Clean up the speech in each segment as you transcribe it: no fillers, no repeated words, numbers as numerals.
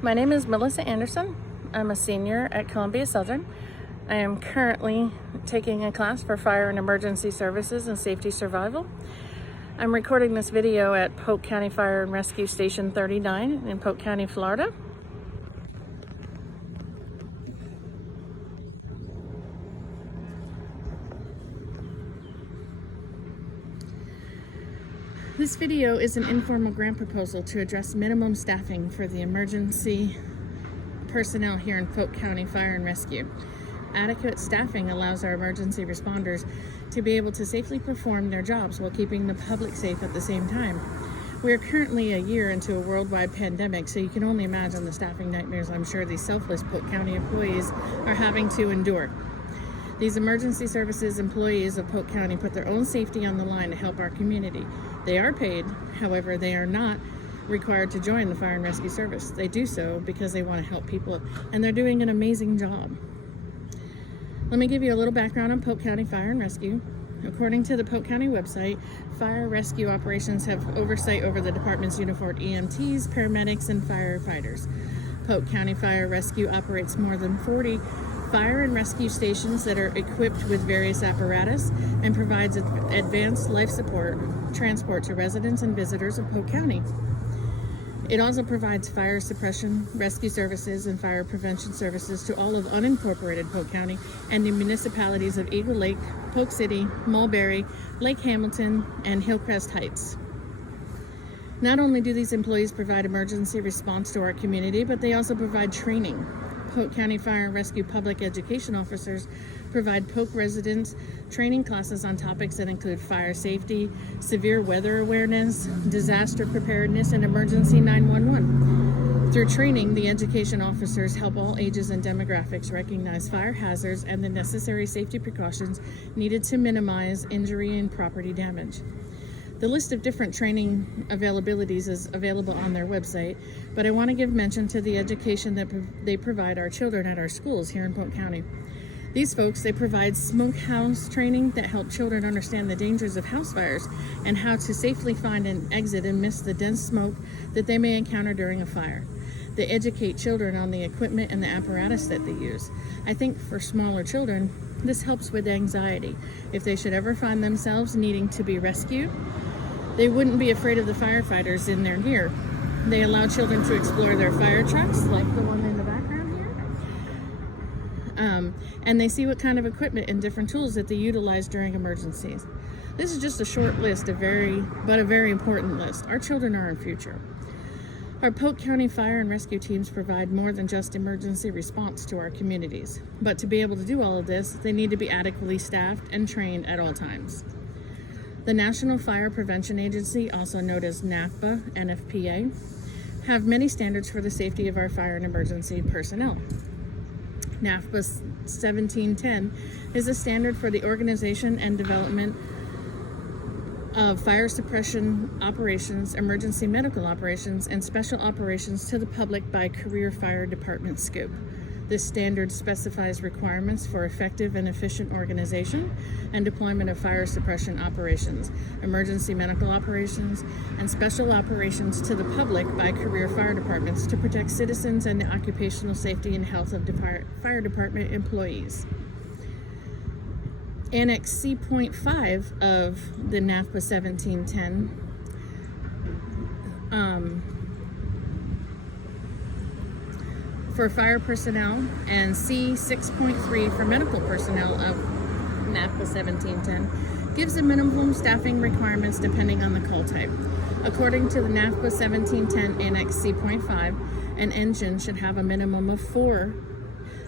My name is Melissa Anderson. I'm a senior at Columbia Southern. I am currently taking a class for Fire and Emergency Services and Safety Survival. I'm recording this video at Polk County Fire and Rescue Station 39 in Polk County, Florida. This video is an informal grant proposal to address minimum staffing for the emergency personnel here in Polk County Fire and Rescue. Adequate staffing allows our emergency responders to be able to safely perform their jobs while keeping the public safe at the same time. We are currently a year into a worldwide pandemic, so you can only imagine the staffing nightmares I'm sure these selfless Polk County employees are having to endure. These emergency services employees of Polk County put their own safety on the line to help our community. They are paid, however, they are not required to join the Fire and Rescue Service. They do so because they want to help people, and they're doing an amazing job. Let me give you a little background on Polk County Fire and Rescue. According to the Polk County website, fire rescue operations have oversight over the department's uniformed EMTs, paramedics, and firefighters. Polk County Fire Rescue operates more than 40 fire and rescue stations that are equipped with various apparatus and provides advanced life support transport to residents and visitors of Polk County. It also provides fire suppression, rescue services, and fire prevention services to all of unincorporated Polk County and the municipalities of Eagle Lake, Polk City, Mulberry, Lake Hamilton, and Hillcrest Heights. Not only do these employees provide emergency response to our community, but they also provide training. Polk County Fire and Rescue public education officers provide Polk residents training classes on topics that include fire safety, severe weather awareness, disaster preparedness, and emergency 911. Through training, the education officers help all ages and demographics recognize fire hazards and the necessary safety precautions needed to minimize injury and property damage. The list of different training availabilities is available on their website, but I want to give mention to the education that they provide our children at our schools here in Polk County. These folks, they provide smokehouse training that help children understand the dangers of house fires and how to safely find an exit and miss the dense smoke that they may encounter during a fire. They educate children on the equipment and the apparatus that they use. I think for smaller children, this helps with anxiety. If they should ever find themselves needing to be rescued, they wouldn't be afraid of the firefighters in their gear. They allow children to explore their fire trucks, like the one in the background here. And they see what kind of equipment and different tools that they utilize during emergencies. This is just a short list, a very important list. Our children are our future. Our Polk County Fire and Rescue teams provide more than just emergency response to our communities. But to be able to do all of this, they need to be adequately staffed and trained at all times. The National Fire Prevention Agency, also known as NAFPA, NFPA, have many standards for the safety of our fire and emergency personnel. NAFPA 1710 is a standard for the organization and development of fire suppression operations, emergency medical operations, and special operations to the public by career fire department scope. This standard specifies requirements for effective and efficient organization and deployment of fire suppression operations, emergency medical operations, and special operations to the public by career fire departments to protect citizens and the occupational safety and health of fire department employees. Annex C.5 of the NAFPA 1710 for fire personnel and C6.3 for medical personnel of NAFPA 1710 gives a minimum staffing requirements depending on the call type. According to the NAFPA 1710 Annex C.5, an engine should have a minimum of 4.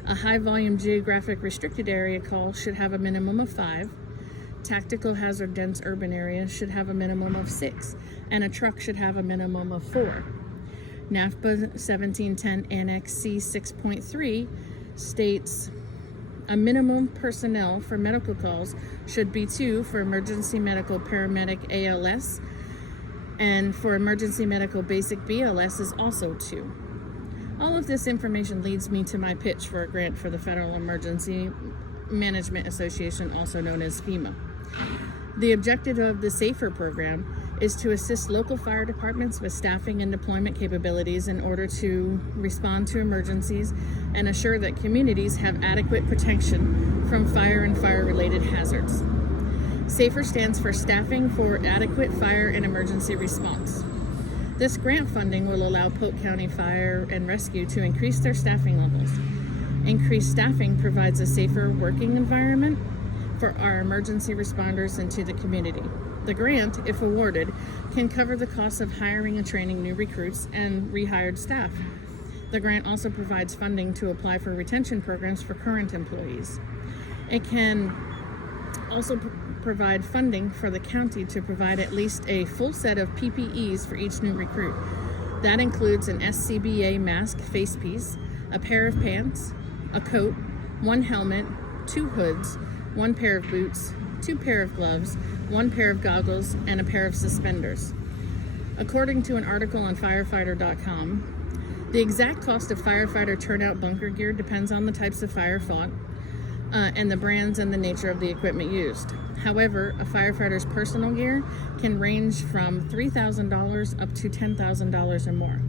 A high volume geographic restricted area call should have a minimum of 5. Tactical hazard dense urban areas should have a minimum of 6, and a truck should have a minimum of 4. NAFPA 1710 Annex C 6.3 states a minimum personnel for medical calls should be 2 for emergency medical paramedic ALS, and for emergency medical basic BLS is also 2. All of this information leads me to my pitch for a grant for the Federal Emergency Management Association, also known as FEMA. The objective of the SAFER program is to assist local fire departments with staffing and deployment capabilities in order to respond to emergencies and assure that communities have adequate protection from fire and fire-related hazards. SAFER stands for Staffing for Adequate Fire and Emergency Response. This grant funding will allow Polk County Fire and Rescue to increase their staffing levels. Increased staffing provides a safer working environment for our emergency responders and to the community. The grant, if awarded, can cover the costs of hiring and training new recruits and rehired staff. The grant also provides funding to apply for retention programs for current employees. It can also provide funding for the county to provide at least a full set of PPEs for each new recruit. That includes an SCBA mask face piece, a pair of pants, a coat, one helmet, 2 hoods, 1 pair of boots, 2 pair of gloves, 1 pair of goggles, and a pair of suspenders. According to an article on firefighter.com, the exact cost of firefighter turnout bunker gear depends on the types of fire fought and the brands and the nature of the equipment used. However, a firefighter's personal gear can range from $3,000 up to $10,000 or more.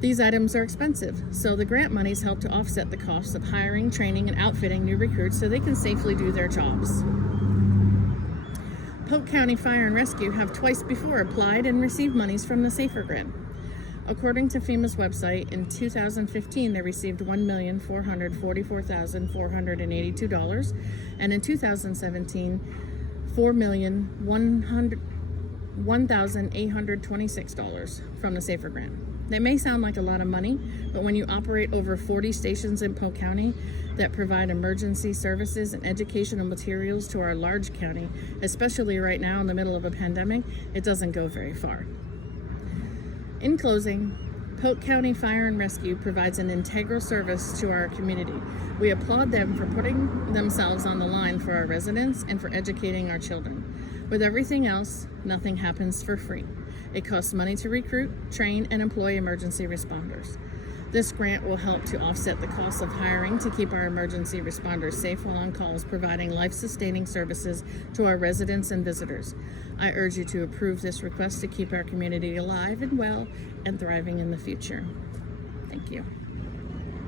These items are expensive, so the grant monies help to offset the costs of hiring, training, and outfitting new recruits so they can safely do their jobs. Polk County Fire and Rescue have twice before applied and received monies from the SAFER grant. According to FEMA's website, in 2015 they received $1,444,482, and in 2017, $1,826 from the SAFER grant. That may sound like a lot of money, but when you operate over 40 stations in Polk County that provide emergency services and educational materials to our large county, especially right now in the middle of a pandemic, it doesn't go very far. In closing, Polk County Fire and Rescue provides an integral service to our community. We applaud them for putting themselves on the line for our residents and for educating our children. With everything else, nothing happens for free. It costs money to recruit, train, and employ emergency responders. This grant will help to offset the costs of hiring to keep our emergency responders safe while on calls, providing life-sustaining services to our residents and visitors. I urge you to approve this request to keep our community alive and well and thriving in the future. Thank you.